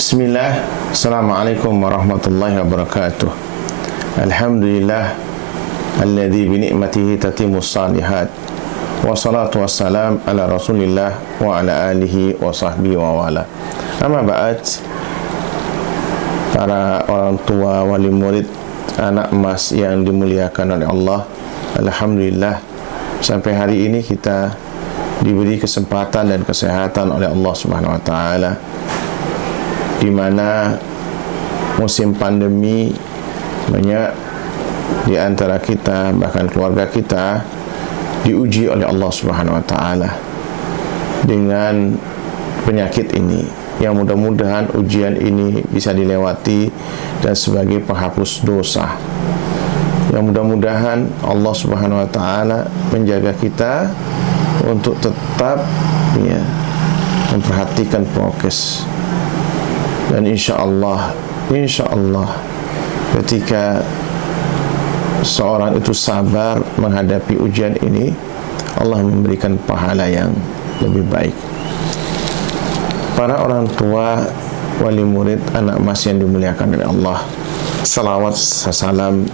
Bismillah. Assalamualaikum warahmatullahi wabarakatuh. Alhamdulillah alladzi bi ni'matihi tatimmus shalihat. Wassalatu wassalam ala Rasulillah wa ala alihi wa sahbihi wa wala. Amma ba'd. Para orang tua, wali murid, anak emas yang dimuliakan oleh Allah, alhamdulillah sampai hari ini kita diberi kesempatan dan kesehatan oleh Allah Subhanahu wa taala, di mana musim pandemi banyak di antara kita, bahkan keluarga kita, diuji oleh Allah Subhanahu wa taala dengan penyakit ini, yang mudah-mudahan ujian ini bisa dilewati dan sebagai penghapus dosa. Yang mudah-mudahan Allah Subhanahu wa taala menjaga kita untuk tetap memperhatikan prokes. Dan insya Allah ketika seorang itu sabar menghadapi ujian ini, Allah memberikan pahala yang lebih baik. Para orang tua, wali murid, anak emas yang dimuliakan oleh Allah, salawat salam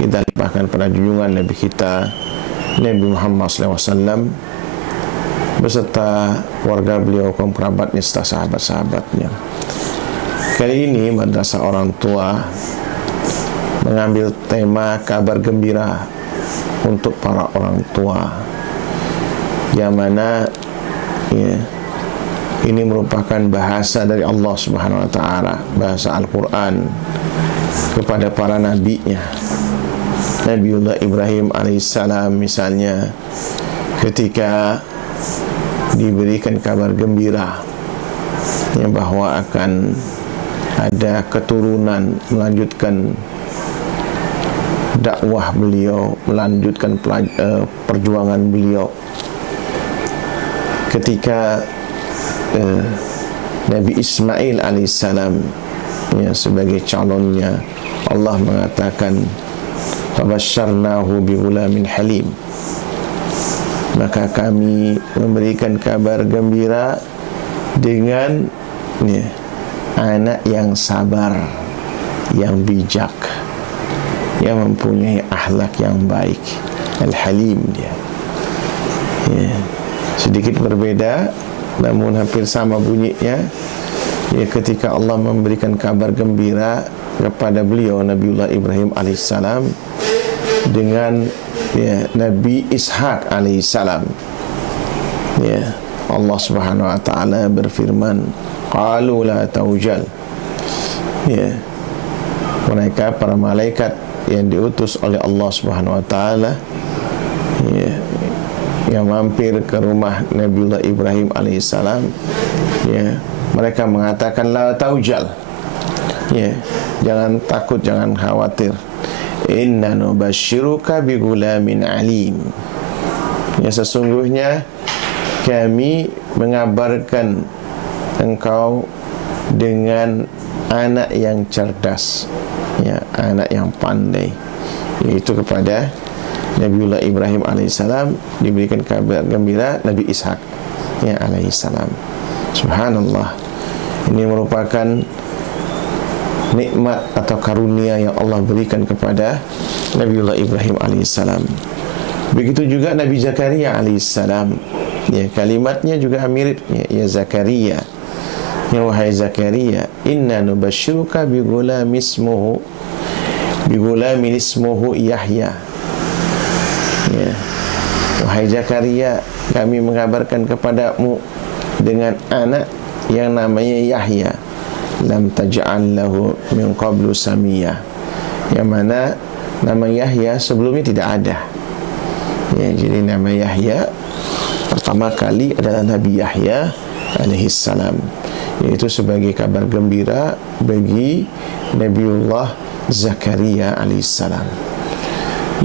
kita limpahkan pada junjungan Nabi kita Nabi Muhammad SAW beserta keluarga beliau, kaum kerabatnya, serta sahabat-sahabatnya. Kali ini Madrasah Orang Tua mengambil tema kabar gembira untuk para orang tua, yang mana ini merupakan bahasa dari Allah Subhanahu wa taala, bahasa Al-Qur'an kepada para nabinya. Nabiullah Ibrahim alaihissalam misalnya, ketika diberikan kabar gembira bahwa akan ada keturunan melanjutkan dakwah beliau, melanjutkan perjuangan beliau. Ketika Nabi Ismail alaihissalam sebagai calonnya, Allah mengatakan fabasyarnahu bighulamin halim, maka kami memberikan kabar gembira dengan anak yang sabar, yang bijak, yang mempunyai akhlak yang baik. Al-Halim dia. Sedikit berbeda namun hampir sama bunyinya. Ketika Allah memberikan kabar gembira kepada beliau Nabiullah Ibrahim alaihissalam dengan Nabi Ishak alaihissalam, Allah Subhanahu wa taala berfirman, qalu la taujal. Mereka para malaikat yang diutus oleh Allah Subhanahu wa taala yang mampir ke rumah Nabiullah Ibrahim alaihissalam, mereka mengatakan la taujal, jangan takut, jangan khawatir, inna nubashiruka bigulamin alim, sesungguhnya kami mengabarkan engkau dengan anak yang cerdas, anak yang pandai, yaitu kepada Nabiullah Ibrahim alaihissalam diberikan kabar gembira Nabi Ishak alaihissalam. Subhanallah, ini merupakan nikmat atau karunia yang Allah berikan kepada Nabiullah Ibrahim alaihissalam. Begitu juga Nabi Zakaria alaihissalam, kalimatnya juga mirip, ya Zakaria, wahai Zakaria, inna nubashiruka bigulamin ismuhu Yahya. Wahai Zakaria, kami mengabarkan kepadamu dengan anak yang namanya Yahya, lam taj'al lahu min qablu samiyya, yang mana nama Yahya sebelumnya tidak ada. Jadi nama Yahya pertama kali adalah Nabi Yahya alaihissalam, yaitu sebagai kabar gembira bagi Nabiullah Zakaria alaihissalam.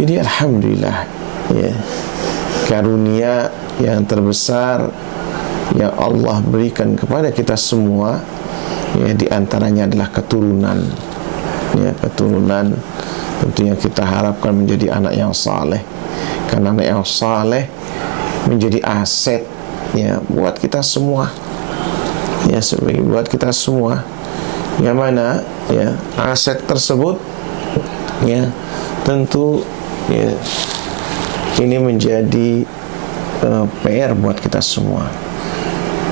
Jadi alhamdulillah, karunia yang terbesar yang Allah berikan kepada kita semua, di antaranya adalah keturunan. Keturunan tentunya kita harapkan menjadi anak yang saleh, karena anak yang saleh menjadi aset buat kita semua, buat kita semua. yang mana ya aset tersebut ya tentu ya ini menjadi PR buat kita semua.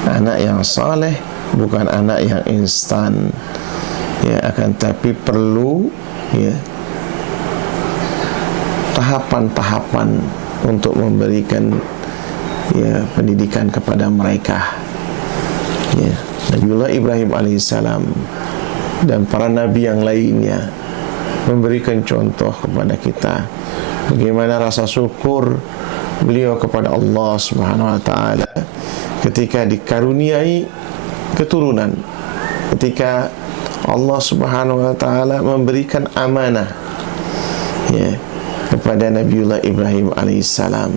Anak yang saleh bukan anak yang instan ya, akan tapi perlu ya tahapan-tahapan untuk memberikan ya pendidikan kepada mereka. Ya, Nabiullah Ibrahim alaihissalam dan para nabi yang lainnya memberikan contoh kepada kita bagaimana rasa syukur beliau kepada Allah Subhanahu wa taala ketika dikaruniai keturunan, ketika Allah Subhanahu wa taala memberikan amanah ya kepada Nabiullah Ibrahim alaihissalam.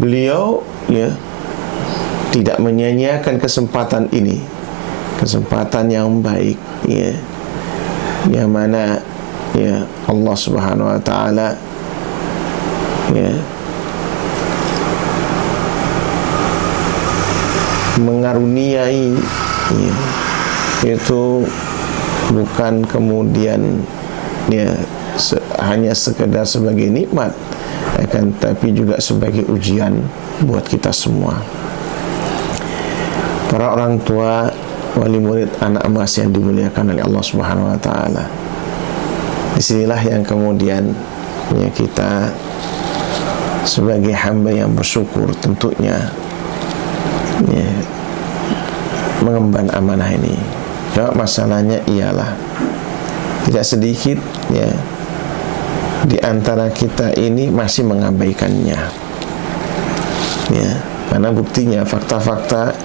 Beliau ya tidak menyia-nyiakan kesempatan ini, kesempatan yang baik ya, yang mana ya Allah Subhanahu wa taala ya mengaruniai ya, itu bukan kemudian ya hanya sekedar sebagai nikmat, akan tapi juga sebagai ujian buat kita semua. Para orang tua, wali murid, anak emas yang dimuliakan oleh Allah Subhanahu wa taala. Disinilah yang kemudian ya kita sebagai hamba yang bersyukur tentunya ya mengemban amanah ini. Jawab masalahnya ialah tidak sedikit ya di antara kita ini masih mengabaikannya. Ya, karena buktinya fakta-fakta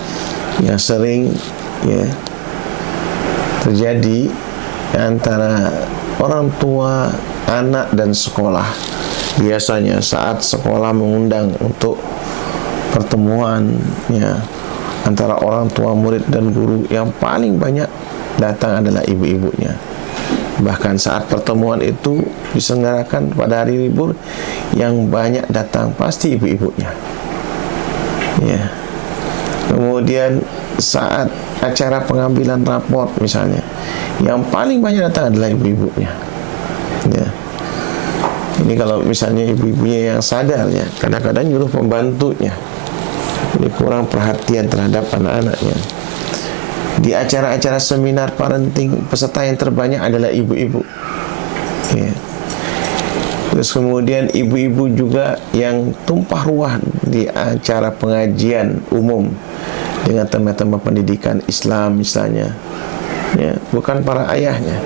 yang sering ya terjadi antara orang tua, anak dan sekolah. Biasanya saat sekolah mengundang untuk pertemuan ya antara orang tua, murid dan guru, yang paling banyak datang adalah ibu-ibunya. Bahkan saat pertemuan itu diselenggarakan pada hari libur, yang banyak datang pasti ibu-ibunya. Ya. Kemudian saat acara pengambilan raport misalnya, yang paling banyak datang adalah ibu-ibunya. Ya. Ini kalau misalnya ibu-ibunya yang sadar ya, kadang-kadang nyuruh pembantunya. Ini kurang perhatian terhadap anak-anaknya. Di acara-acara seminar parenting, peserta yang terbanyak adalah ibu-ibu ya. Terus kemudian ibu-ibu juga yang tumpah ruah di acara pengajian umum dengan tema-tema pendidikan Islam misalnya ya, bukan para ayahnya.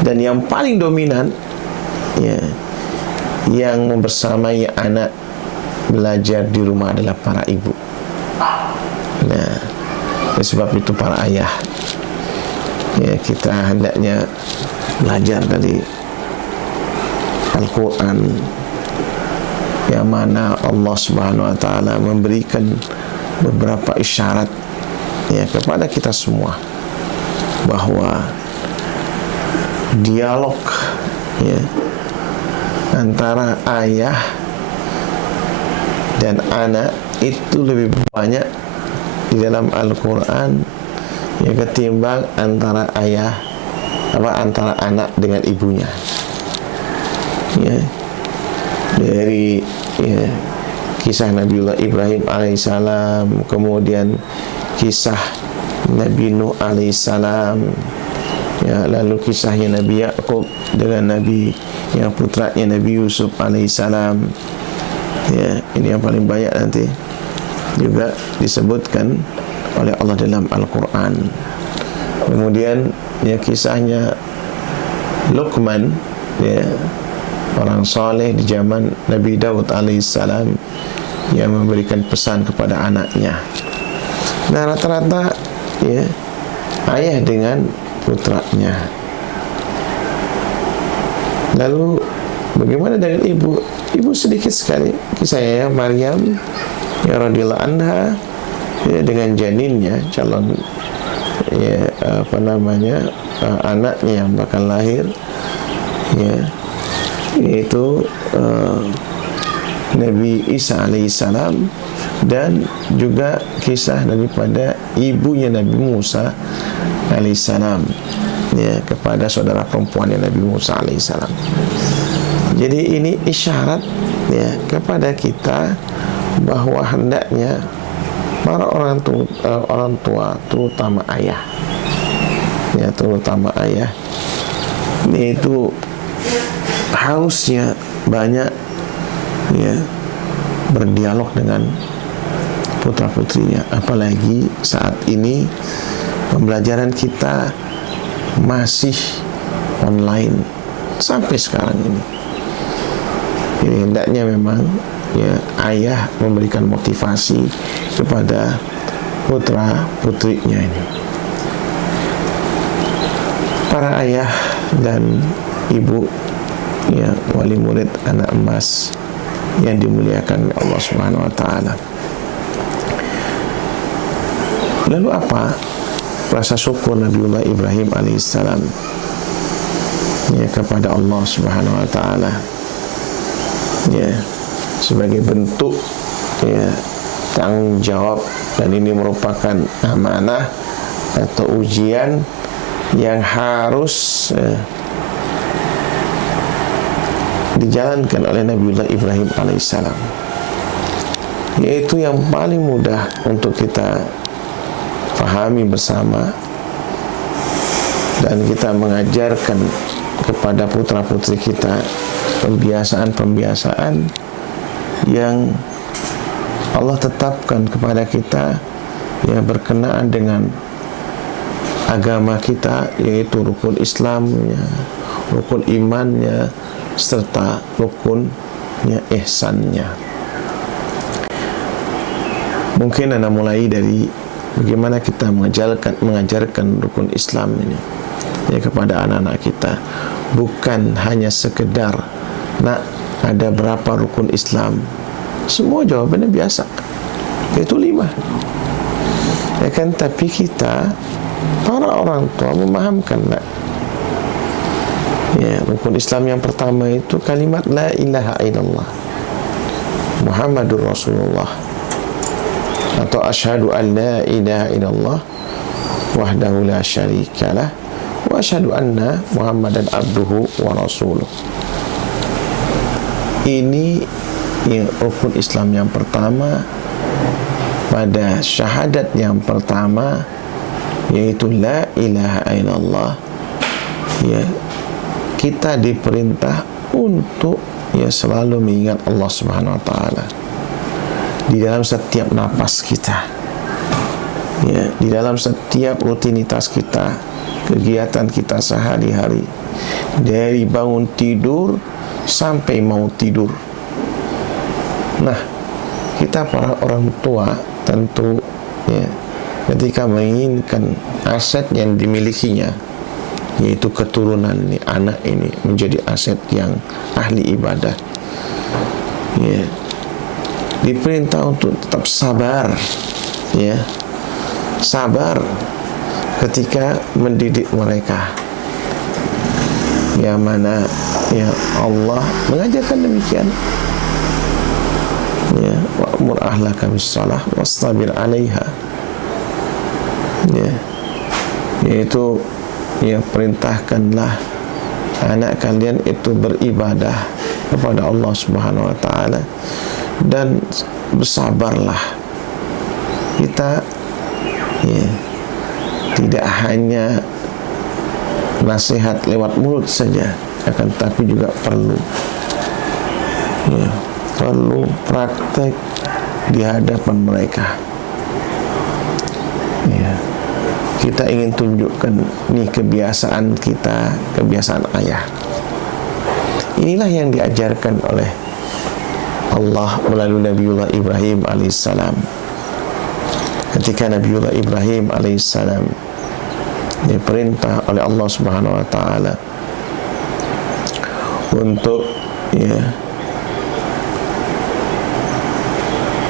Dan yang paling dominan ya, yang membersamai anak belajar di rumah adalah para ibu. Nah, sebab itu para ayah ya, kita hendaknya belajar dari Al-Quran yang mana Allah Subhanahu wa taala memberikan beberapa isyarat ya kepada kita semua bahwa dialog ya antara ayah dan anak itu lebih banyak di dalam Al-Quran ya ketimbang antara antara anak dengan ibunya ya. Dari ya, kisah Nabiullah Ibrahim alaihissalam, kemudian kisah Nabi Nuh alaihissalam ya, lalu kisahnya Nabi Yakub dengan Nabi yang putranya Nabi Yusuf alaihissalam ya, ini yang paling banyak nanti juga disebutkan oleh Allah dalam Al-Quran. Kemudian ya kisahnya Luqman ya, orang soleh di zaman Nabi Daud alaihissalam yang memberikan pesan kepada anaknya. Nah, rata-rata ya ayah dengan putranya. Lalu bagaimana dengan ibu? Ibu sedikit sekali kisahnya ya, Maryam ya radhiyallahu anha ya, dengan janinnya, calon ya anaknya yang bakal lahir ya, yaitu Nabi Isa alaihissalam, dan juga kisah daripada ibunya Nabi Musa alaihissalam, ya, kepada saudara perempuannya Nabi Musa alaihissalam. Jadi ini isyarat, ya, kepada kita bahwa hendaknya para orang tua terutama ayah, ya, terutama ayah itu harusnya banyak, ya, berdialog dengan putra putrinya, apalagi saat ini pembelajaran kita masih online sampai sekarang ini. Jadi hendaknya memang, ya, ayah memberikan motivasi kepada putra putrinya ini. Para ayah dan ibu, ya, wali murid anak emas yang dimuliakan Allah Subhanahu wa taala. Lalu apa rasa syukur Nabiullah Ibrahim alaihissalam, ya, kepada Allah Subhanahu wa taala, ya, sebagai bentuk, ya, tanggung jawab, dan ini merupakan amanah atau ujian yang harus dijalankan oleh Nabiullah Ibrahim alaihissalam, yaitu yang paling mudah untuk kita pahami bersama dan kita mengajarkan kepada putra-putri kita pembiasaan-pembiasaan yang Allah tetapkan kepada kita, yang berkenaan dengan agama kita, yaitu rukun Islamnya, rukun imannya, serta rukunnya ihsannya. Mungkin Anda mulai dari bagaimana kita mengajarkan rukun Islam ini, ya, kepada anak-anak kita. Bukan hanya sekedar, nak, ada berapa rukun Islam? Semua jawabannya biasa, yaitu 5. Ya kan, tapi kita, para orang tua, memahamkan, nak, ya, rukun Islam yang pertama itu kalimat la ilaha illallah Muhammadur Rasulullah, atau asyhadu an la ilaha illallah wahdahu la syarikalah wa asyhadu anna Muhammadan abduhu wa rasuluh. Ini, ya, rukun Islam yang pertama pada syahadat yang pertama, yaitu la ilaha illallah. Ya, kita diperintah untuk, ya, selalu mengingat Allah Subhanahu wa taala di dalam setiap napas kita, ya, di dalam setiap rutinitas kita, kegiatan kita sehari-hari, dari bangun tidur sampai mau tidur. Nah, kita para orang tua tentu, ya, ketika menginginkan aset yang dimilikinya, yaitu keturunan ini, anak ini menjadi aset yang ahli ibadah, ya, diperintah untuk tetap sabar, ya, sabar ketika mendidik mereka, yang mana, ya, Allah mengajarkan demikian, ya, wa'mur ahlaka bis-shalah wastabir 'alaiha, ya, yaitu, ya, perintahkanlah anak kalian itu beribadah kepada Allah Subhanahu wa taala dan bersabarlah. Kita, ya, tidak hanya nasihat lewat mulut saja, akan tapi juga perlu, ya, perlu praktek di hadapan mereka. Ya, kita ingin tunjukkan nih kebiasaan kita, kebiasaan ayah. Inilah yang diajarkan oleh Allah melalui Nabiullah Ibrahim alaihissalam. Ketika Nabiullah Ibrahim alaihissalam diperintah oleh Allah Subhanahu wa taala untuk, ya,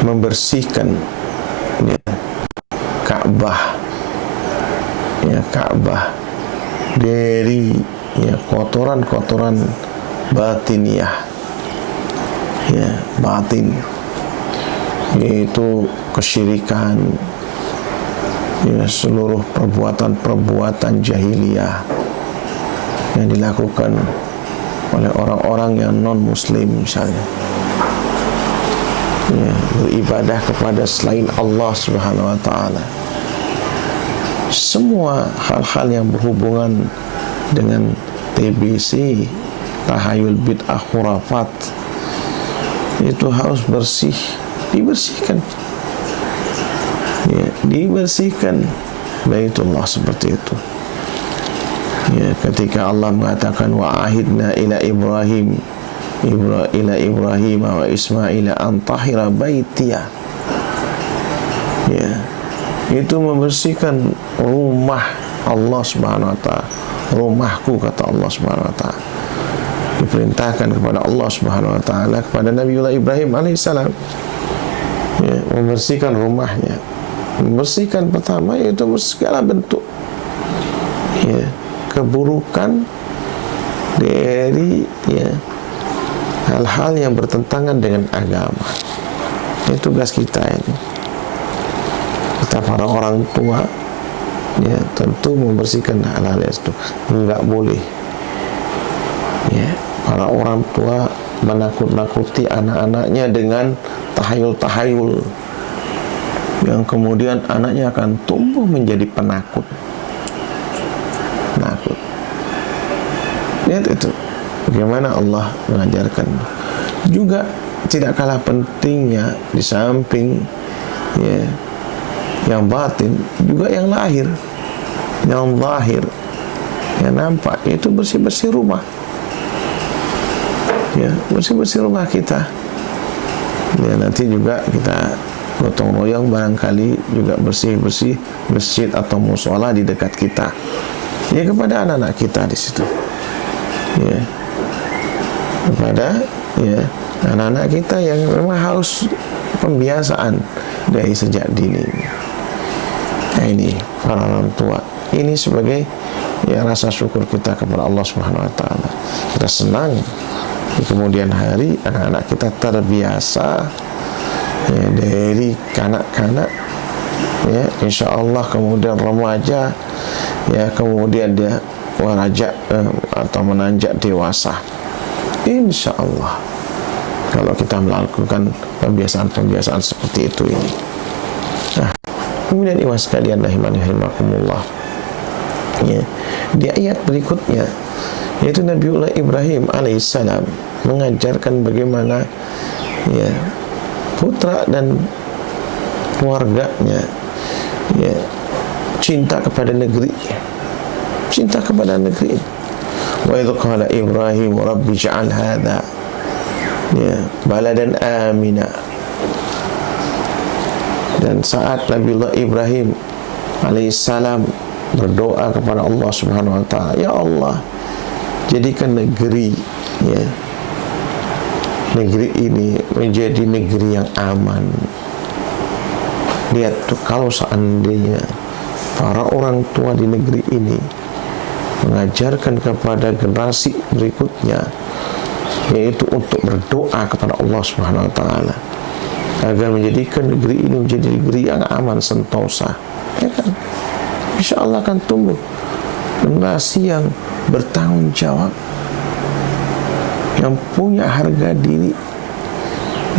membersihkan, ya, Ka'bah, ya, Ka'bah dari, ya, kotoran-kotoran batiniah, ya, batin, yaitu kesyirikan, ya, seluruh perbuatan-perbuatan jahiliyah yang dilakukan oleh orang-orang yang non-muslim misalnya, ya, beribadah kepada selain Allah Subhanahu wa taala. Semua hal-hal yang berhubungan dengan TBC, tahayul, bid'ah, khurafat, itu harus dibersihkan, ya, dibersihkan Baitullah seperti itu. Ya, ketika Allah mengatakan wa ahidna ila Ibrahim wa Ismail an tahira baitiya, ya, itu membersihkan rumah Allah Subhanahu wa taala. Rumahku, kata Allah Subhanahu wa taala, diperintahkan kepada Allah Subhanahu wa taala kepada Nabiullah Ibrahim alaihissalam, ya, membersihkan rumahnya. Membersihkan pertama yaitu segala bentuk, ya, keburukan dari, ya, hal-hal yang bertentangan dengan agama. Ini tugas kita ini. Kita para orang tua, ya, tentu membersihkan hal-hal itu. Enggak boleh, ya, para orang tua menakut-nakuti anak-anaknya dengan tahayul-tahayul yang kemudian anaknya akan tumbuh menjadi penakut. Lihat itu bagaimana Allah mengajarkan. Juga tidak kalah pentingnya, di samping, ya, yang batin, juga yang lahir, yang zahir, yang nampak, itu bersih-bersih rumah, ya, bersih-bersih rumah kita. Ya, nanti juga kita gotong royong barangkali juga bersih-bersih masjid atau mushola di dekat kita, ya, kepada anak-anak kita di situ, ya, kepada, ya, anak-anak kita yang memang harus pembiasaan dari sejak dini. Nah, ini para orang tua, ini sebagai, ya, rasa syukur kita kepada Allah Subhanahu wa taala. Kita senang di kemudian hari anak-anak kita terbiasa, ya, dari kanak-kanak, ya, insya Allah kemudian remaja, ya, kemudian dia warajak atau menanjak dewasa, insya Allah, kalau kita melakukan pembiasaan-pembiasaan seperti itu ini. Nah, kemudian ikhwan sekalian rahimani rahimakumullah, ya, di ayat berikutnya yaitu Nabiullah Ibrahim alaihissalam mengajarkan bagaimana, ya, putra dan keluarganya, ya, cinta kepada negeri, cinta kepada negeri. Wa idh qala Ibrahim rabbi ij'al hadha, ya, baladan amina. Dan saat Nabiullah Ibrahim alaihissalam berdoa kepada Allah Subhanahu wa taala, ya Allah, jadikan negeri, ya, negeri ini menjadi negeri yang aman. Lihat tuh, kalau seandainya para orang tua di negeri ini mengajarkan kepada generasi berikutnya, yaitu untuk berdoa kepada Allah Subhanahu wa taala agar menjadikan negeri ini menjadi negeri yang aman sentosa, ya kan, insya Allah akan tumbuh generasi yang bertanggung jawab, yang punya harga diri,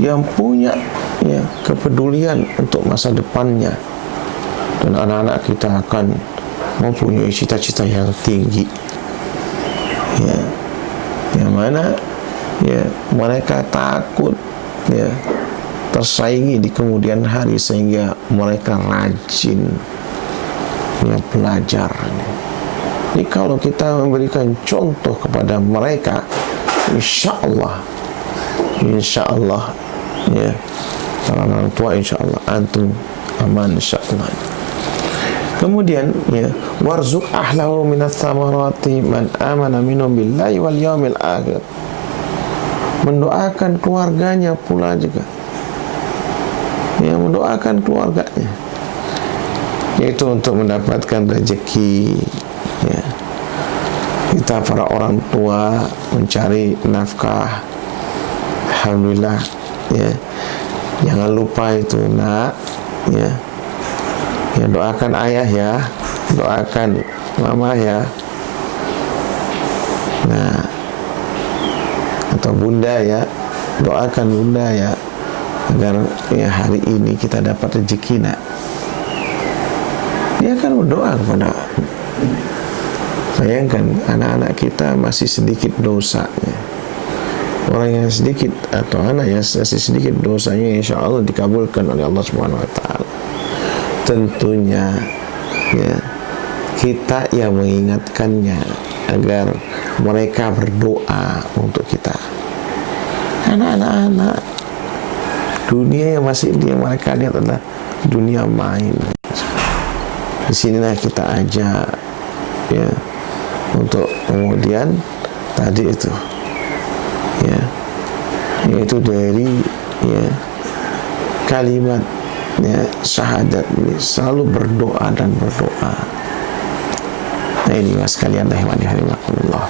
yang punya, ya, kepedulian untuk masa depannya. Dan anak-anak kita akan mempunyai cita-cita yang tinggi, ya, yang mana, ya, mereka takut, ya, tersaingi di kemudian hari, sehingga mereka rajin, ya, belajar. Jadi kalau kita memberikan contoh kepada mereka, insya Allah, ya, orang tua, insya Allah antum aman, insya Allah. Kemudian, ya, warzuq ahlahu minats thamarati man amana minhum billahi wal yaumil akhir. Mendoakan keluarganya pula juga, ya, mendoakan keluarganya, yaitu untuk mendapatkan rezeki, ya. Kita para orang tua mencari nafkah, alhamdulillah, ya, jangan lupa itu, nak, ya, Ya, doakan ayah ya, doakan mama ya. Nah, atau bunda ya, doakan bunda ya, agar ya hari ini kita dapat rezeki nak. Dia akan berdoa kepada. Bayangkan anak-anak kita masih sedikit dosanya. Orang yang sedikit atau anak yang masih sedikit dosanya, insya Allah dikabulkan oleh Allah Subhanahu Wa Taala. Tentunya ya, kita yang mengingatkannya agar mereka berdoa untuk kita. Karena anak-anak dunia yang masih mereka lihat adalah dunia main. Di sinilah kita ajak ya, untuk kemudian tadi itu ya, yaitu dari ya kalimat ya syahadat ini, selalu berdoa dan berdoa. Nah ini mas kalian rahimakumullah.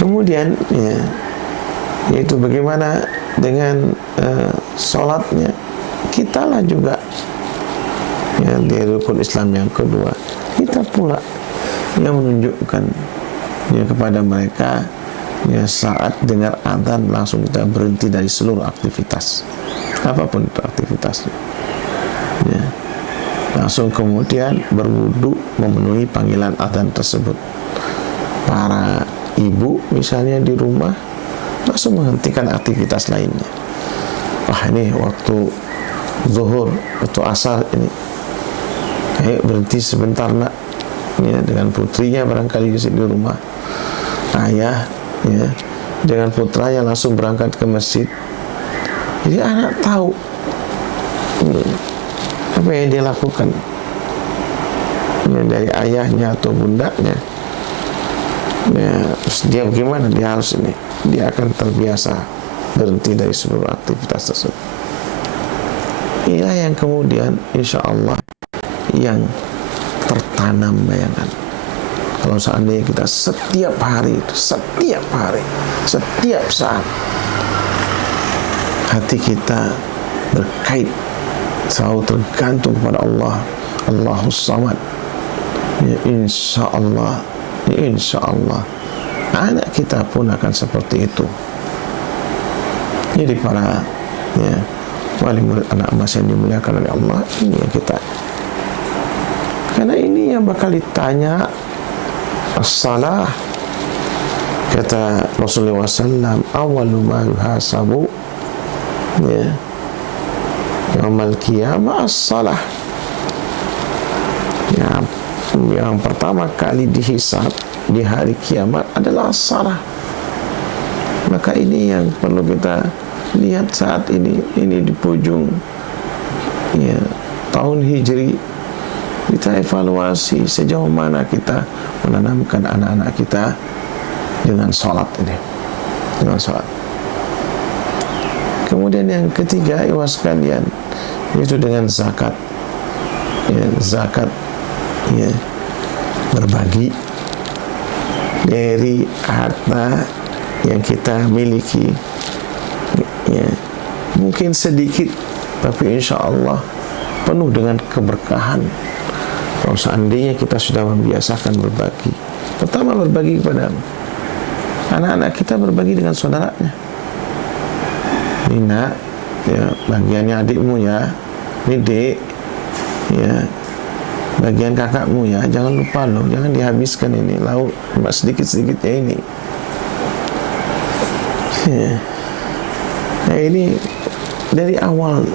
Kemudian ya, yaitu bagaimana dengan sholatnya. Kita lah juga ya, di rukun Islam yang kedua, kita pula yang menunjukkan ya kepada mereka ya, saat dengar adzan langsung kita berhenti dari seluruh aktivitas, apapun itu aktivitasnya ya. Langsung kemudian berwudu memenuhi panggilan adzan tersebut. Para ibu misalnya di rumah langsung menghentikan aktivitas lainnya. Wah ini waktu zuhur, waktu asar ini, ayo berhenti sebentar nak ya, dengan putrinya barangkali di rumah, ayah ya dengan putranya langsung berangkat ke masjid. Jadi anak tahu apa yang dia lakukan ya, dari ayahnya atau bundanya ya, terus dia bagaimana, dia harus ini, dia akan terbiasa berhenti dari seluruh aktivitas tersebut. Inilah yang kemudian insya Allah yang tertanam bayangan. Kalau seandainya kita setiap hari, setiap saat hati kita berkait, selalu tergantung kepada Allah, Allahus Samad, ya insya Allah anak kita pun akan seperti itu. Jadi para ya, wali murid anak emas yang dimuliakan oleh Allah, ini yang kita, karena ini yang bakal ditanya as-salah. Kata Rasulullah SAW, awalu ma yuhasabu ya yaumal qiyamah as-salah. Ya, yang pertama kali dihisab di hari kiamat adalah as-salah. Maka ini yang perlu kita lihat saat ini di pujung ya tahun Hijri. Kita evaluasi sejauh mana kita menanamkan anak-anak kita dengan sholat ini, dengan sholat. Kemudian yang ketiga, ikhwas sekalian, yaitu dengan zakat. Ya, zakat ya, berbagi dari harta yang kita miliki ya, mungkin sedikit tapi insya Allah penuh dengan keberkahan. Kalau seandainya kita sudah membiasakan berbagi, pertama berbagi kepada anak-anak kita, berbagi dengan saudaranya. Nina, ya bagiannya adikmu ya, ini dek, ya bagian kakakmu ya, jangan lupa loh, jangan dihabiskan ini lauk, cuma sedikit-sedikit ya ini. Ya. Nah ini dari awal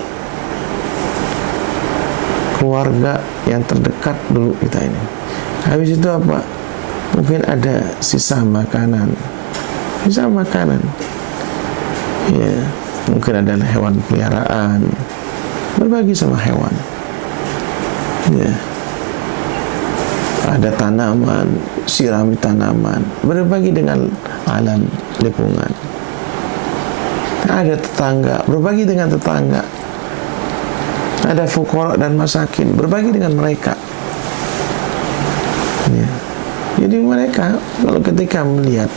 keluarga yang terdekat dulu kita ini. Habis itu apa? Mungkin ada sisa makanan, ya mungkin ada hewan peliharaan, berbagi sama hewan, ya ada tanaman, sirami tanaman, berbagi dengan alam lingkungan. Ada tetangga, berbagi dengan tetangga. Ada fuqara dan masakin, berbagi dengan mereka ya. Jadi mereka kalau ketika melihat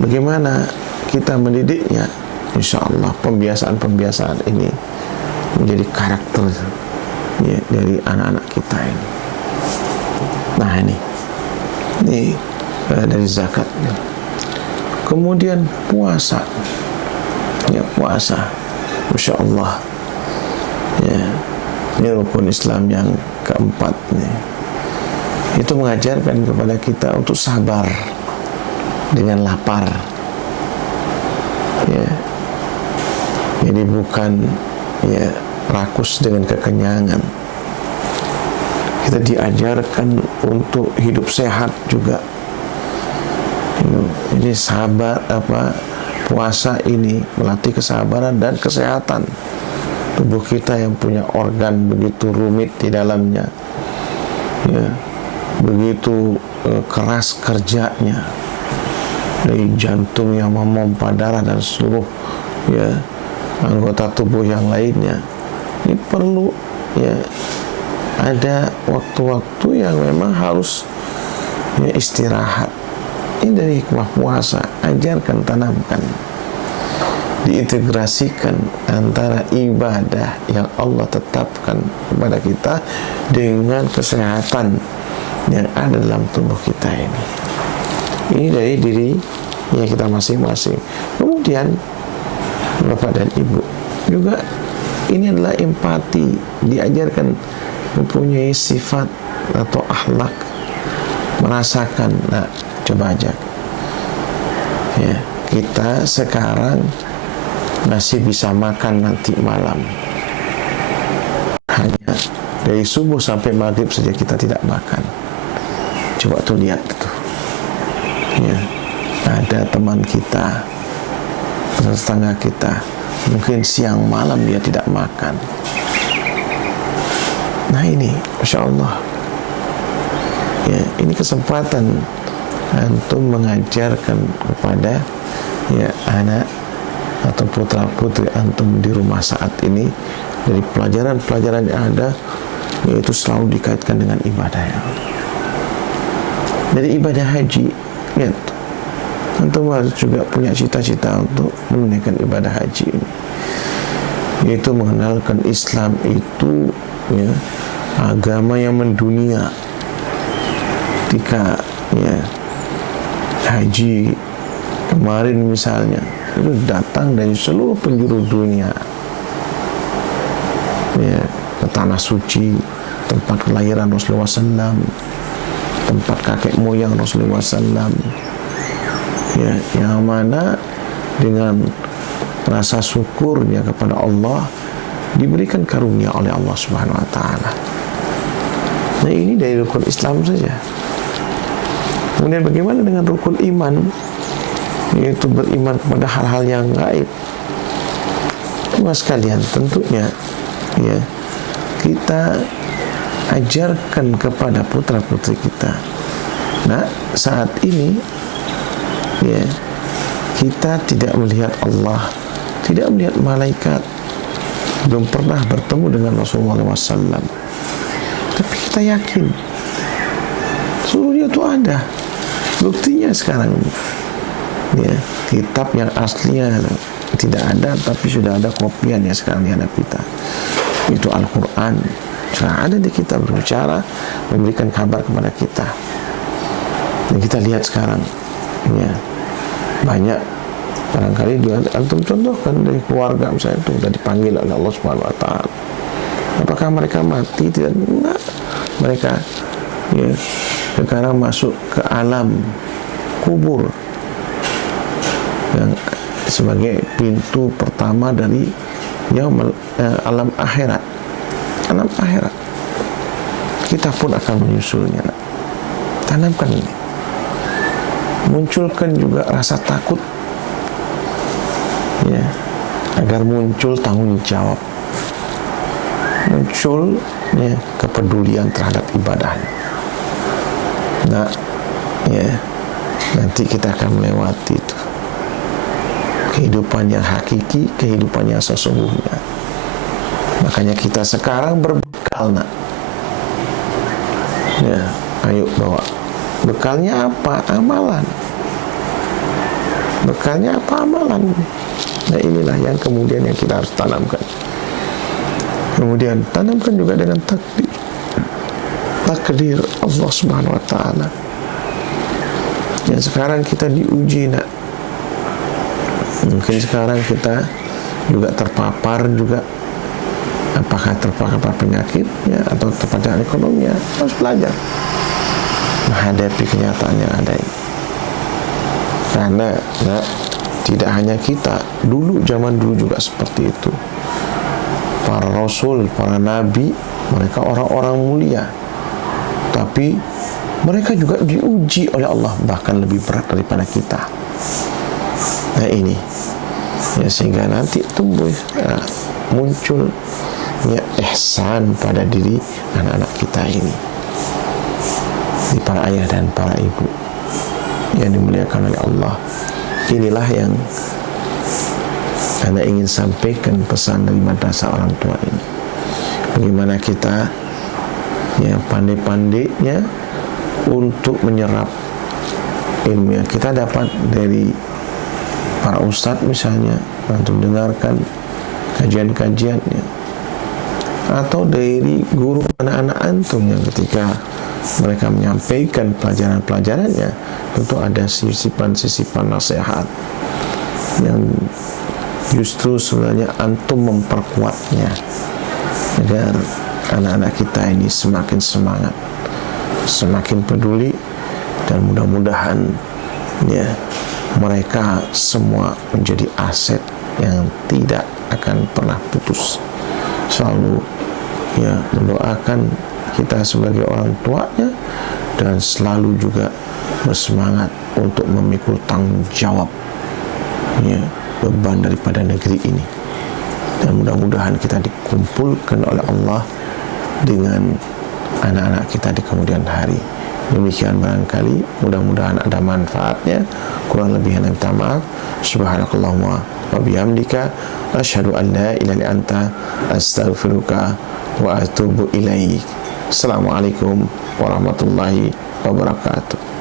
bagaimana kita mendidiknya, insya Allah pembiasaan ini menjadi karakter ya, dari anak-anak kita ini. Nah ini dari zakat. Kemudian puasa, ya puasa, Masya Allah, ya, ini rukun Islam yang keempat nih. Itu mengajarkan kepada kita untuk sabar dengan lapar, ya. Jadi bukan ya rakus dengan kekenyangan. Kita diajarkan untuk hidup sehat juga. Jadi sabar puasa ini melatih kesabaran dan kesehatan tubuh kita yang punya organ begitu rumit di dalamnya, ya, begitu keras kerjanya, dari jantung yang memompa darah dan seluruh ya anggota tubuh yang lainnya. Ini perlu ya ada waktu-waktu yang memang harus ya istirahat. Ini dari hikmah puasa, ajarkan, tanamkan, diintegrasikan antara ibadah yang Allah tetapkan kepada kita dengan kesehatan yang ada dalam tubuh kita ini. Ini dari diri ya kita masing-masing. Kemudian Bapak dan Ibu juga ini adalah empati, diajarkan mempunyai sifat atau akhlak, merasakan. Nah, coba aja ya, kita sekarang masih bisa makan nanti malam, hanya dari subuh sampai maghrib saja kita tidak makan. Coba tuh lihat tuh ya, ada teman kita, tetangga kita, mungkin siang malam dia tidak makan. Nah ini Masya Allah ya, ini kesempatan antum mengajarkan kepada ya anak atau putra putri antum di rumah saat ini, dari pelajaran-pelajaran yang ada, yaitu selalu dikaitkan dengan ibadah ya. Dari ibadah haji ya, antum harus juga punya cita-cita untuk menunaikan ibadah haji ini, yaitu mengenalkan Islam itu ya agama yang mendunia. Ketika ya haji kemarin misalnya itu datang dari seluruh penjuru dunia ya ke tanah suci, tempat kelahiran Rasulullah SAW, tempat kakek moyang Rasulullah SAW ya, yang mana dengan rasa syukurnya kepada Allah diberikan karunia oleh Allah Subhanahu wa taala. Nah, ini dari rukun Islam saja. Kemudian bagaimana dengan rukun iman, yaitu beriman kepada hal-hal yang gaib. Mas sekalian, tentunya ya kita ajarkan kepada putra-putri kita. Nah, saat ini ya kita tidak melihat Allah, tidak melihat malaikat, belum pernah bertemu dengan Rasulullah SAW, tapi kita yakin seluruhnya itu ada. Buktinya sekarang ya, kitab yang aslinya tidak ada, tapi sudah ada kopiannya sekarang di hadap kita, itu Al-Quran. Sudah ada di kita, berbicara, memberikan kabar kepada kita. Dan kita lihat sekarang ya, banyak barangkali juga antum contohkan dari keluarga misalnya itu sudah dipanggil oleh Allah Subhanahu wa taala. Apakah mereka mati? Tidak. Enggak. Mereka ya sekarang masuk ke alam kubur yang sebagai pintu pertama dari alam akhirat. Alam akhirat. Kita pun akan menyusulnya. Tanamkan ini. Munculkan juga rasa takut ya, agar muncul tanggung jawab, muncul ya kepedulian terhadap ibadahnya. Nah ya, nanti kita akan melewati itu kehidupan yang hakiki, kehidupan yang sesungguhnya. Makanya kita sekarang berbekal, nak ya, ayo bawa bekalnya apa? Amalan. Bekalnya apa? Amalan. Nah inilah yang kemudian yang kita harus tanamkan. Kemudian tanamkan juga dengan takdir Allah Subhanahu wa taala. Yang sekarang kita diuji, nak. Mungkin sekarang kita juga terpapar juga, apakah terpapar penyakit ya, atau terpapar ekonomi, ya, harus belajar menghadapi kenyataan yang ada ini. Karena nah, tidak hanya kita, dulu zaman dulu juga seperti itu. Para rasul, para nabi, mereka orang-orang mulia, tapi mereka juga diuji oleh Allah, bahkan lebih berat daripada kita. Nah ini ya, sehingga nanti tumbuh muncul ya ihsan pada diri anak-anak kita ini, di para ayah dan para ibu yang dimuliakan oleh Allah. Inilah yang Anda ingin sampaikan, pesan dari madrasah orang tua ini. Bagaimana kita ya pandai-pandainya untuk menyerap ilmu yang kita dapat dari para ustadz misalnya, untuk dengarkan kajian-kajiannya, atau dari guru anak-anak antum yang ketika mereka menyampaikan pelajaran-pelajarannya, tentu ada sisipan-sisipan nasihat yang justru sebenarnya antum memperkuatnya agar anak-anak kita ini semakin semangat, semakin peduli, dan mudah-mudahan ya mereka semua menjadi aset yang tidak akan pernah putus. Selalu ya mendoakan kita sebagai orang tuanya, dan selalu juga bersemangat untuk memikul tanggung jawab ya beban daripada negeri ini. Dan mudah-mudahan kita dikumpulkan oleh Allah dengan anak-anak kita di kemudian hari. Demikian barangkali, mudah-mudahan ada manfaatnya. Kurang lebihnya minta maaf. Subhanakallahumma wa bihamdika asyhadu an la ilaha illa anta astaghfiruka wa atubu ilaik. Assalamualaikum warahmatullahi wabarakatuh.